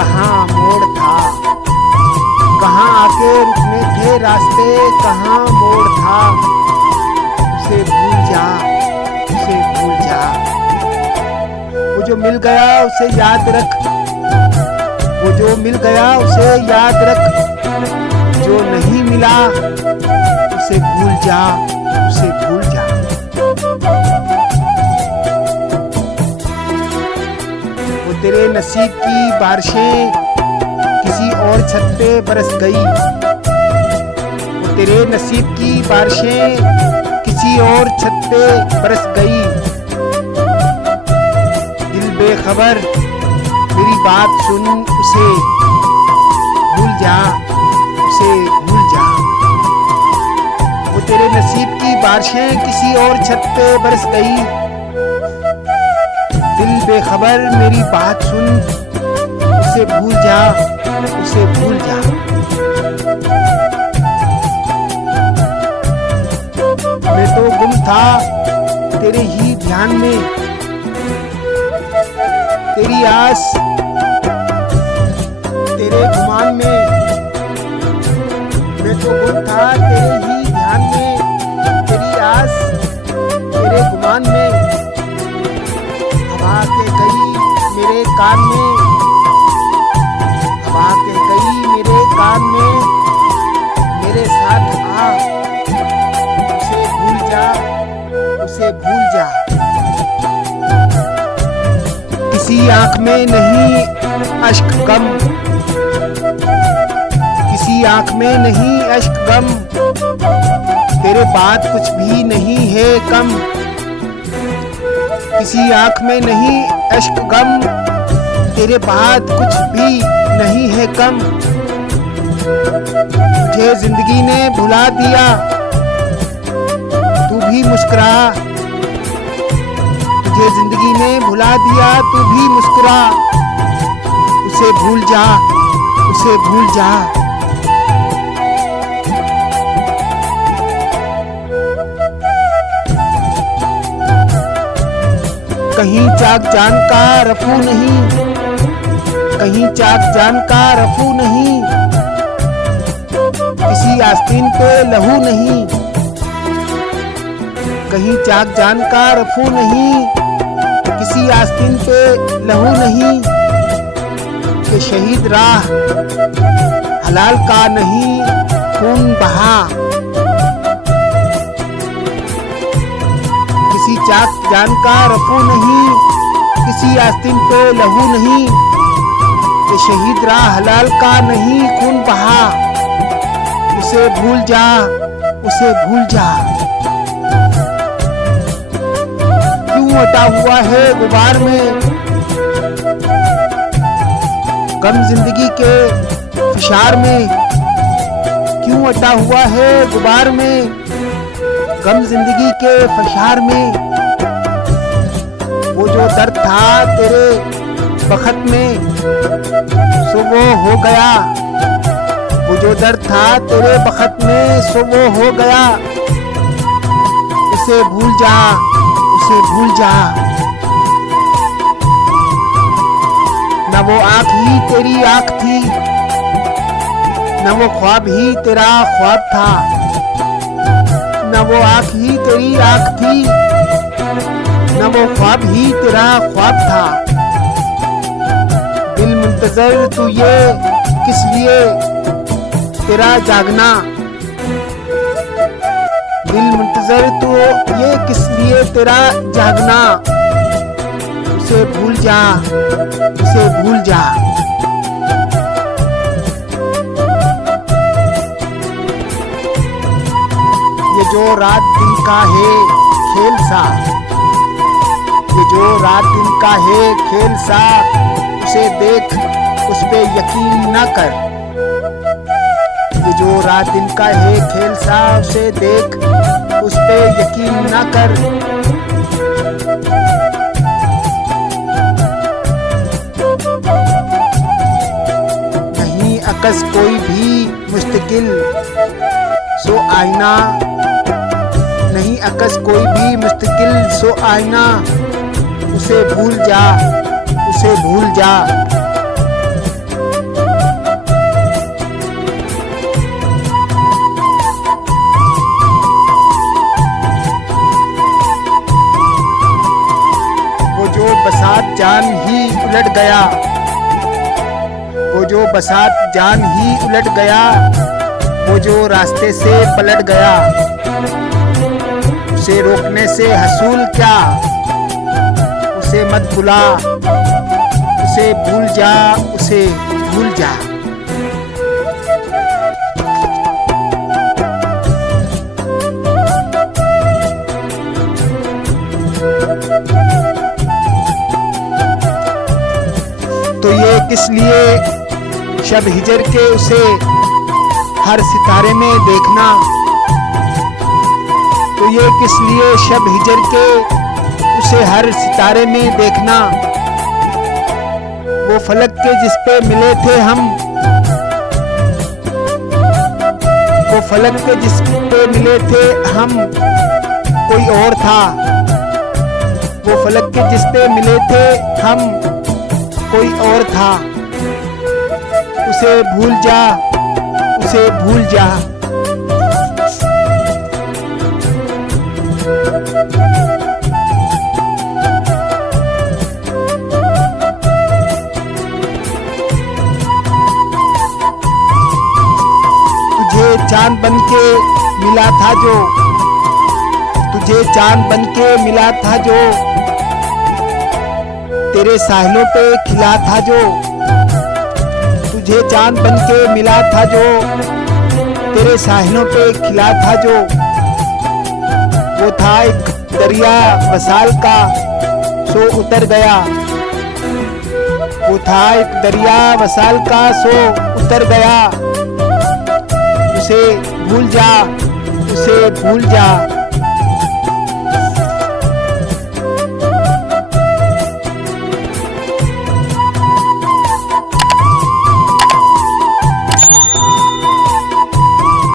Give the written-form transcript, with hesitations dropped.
कहाँ मोड़ था, कहाँ आके रुकने थे रास्ते, कहाँ मोड़ था। उसे भूल जा, उसे भूल जा। वो जो मिल गया उसे याद रख, वो जो मिल गया उसे याद रख। जो नहीं मिला उसे भूल जा, उसे भूल जा। वो तेरे नसीब की बारिशें किसी और छत पे बरस गई, वो तेरे नसीब की बारिशें किसी और छत पे बरस गई। दिल बेखबर मेरी बात सुन, उसे भूल जा, उसे भूल जा। वो तेरे नसीब की बारिशें किसी और छत पे बरस गई। दिल बेखबर मेरी बात सुन, उसे भूल जा, उसे भूल जा। मैं तो गुम था तेरे ही ध्यान में, तेरी आस तेरे गुमान में। मैं तो गुम था तेरे ही ध्यान में, तेरी आस तेरे गुमान में। हवा के गई मेरे कान में, हवा के गई मेरे कान में। मेरे साथ आ, उसे भूल जा, उसे भूल जा। किसी आंख में नहीं अश्क गम, किसी आंख में नहीं अश्क गम। तेरे बाद कुछ भी नहीं है कम, किसी आंख में नहीं अश्क गम। तेरे बाद कुछ भी नहीं है कम। तुझे जिंदगी ने भुला दिया, तू भी मुस्कुरा। तुझे जिंदगी ने भुला दिया, तू भी मुस्कुरा। उसे भूल जा, उसे भूल जा। कहीं चाक जान का रफू नहीं, कहीं चाक जान का रफू नहीं। किसी आस्तीन पे लहू नहीं, कहीं चाक जान का रफू नहीं। किसी आस्तीन पे लहू नहीं। ये शहीद राह हलाल का नहीं, खून बहा। किसी चाक जान का रफू नहीं, किसी आस्तीन पे लहू नहीं। ये शहीद राह हलाल का नहीं, खून बहा। उसे भूल जा, उसे भूल जा। क्यों अटा हुआ है गुबार में गम जिंदगी के फिशार में। क्यों अटा हुआ है गुबार में गम जिंदगी के फशार में। वो जो दर्द था तेरे बखत में, सो वो हो गया। वो जो दर्द था तेरे बखत में, सो वो हो गया। उसे भूल जा, उसे भूल जा। न वो आँख ही तेरी आँख थी, न वो ख्वाब ही तेरा ख्वाब था। न वो आँख ही तेरी आँख थी, न वो ख्वाब ही तेरा ख्वाब था। दिल मुंतजर तू ये किस लिए तेरा जागना। दिल मुंतजर तू ये किस लिए तेरा जागना। उसे भूल जा, उसे भूल जा। ये जो रात दिन का है खेल सा, ये जो रात दिन का है खेल सा। उसे देख उस पे यकीन न कर। ये जो रात दिन का है खेल सा, उसे देख उस पे यकीन न कर। नहीं अकस कोई भी मुस्तकिल सो आईना। नहीं अकस कोई भी मुस्तकिल सो आईना। उसे भूल जा, उसे भूल जा। बसात जान ही उलट गया, वो जो बसात जान ही उलट गया, वो जो रास्ते से पलट गया, उसे रोकने से हसूल क्या, उसे मत बुला, उसे भूल जा, उसे भूल जा। तो ये किस लिए शब हिजर के उसे हर सितारे में देखना, तो ये किस लिए शब हिजर के उसे हर सितारे में देखना, वो फलक के जिस पे मिले थे हम, वो फलक के जिस पे मिले थे हम कोई और था, वो फलक के जिस पे मिले थे हम कोई और था, उसे भूल जा, उसे भूल जा। तुझे चांद बनके मिला था जो, तुझे चांद बनके मिला था जो, तेरे साहिलों पे खिला था जो, तुझे चांद बनके मिला था जो, तेरे साहिलों पे खिला था जो, वो था एक दरिया वसाल का सो उतर गया, वो था एक दरिया वसाल का सो उतर गया, उसे भूल जा, उसे भूल जा।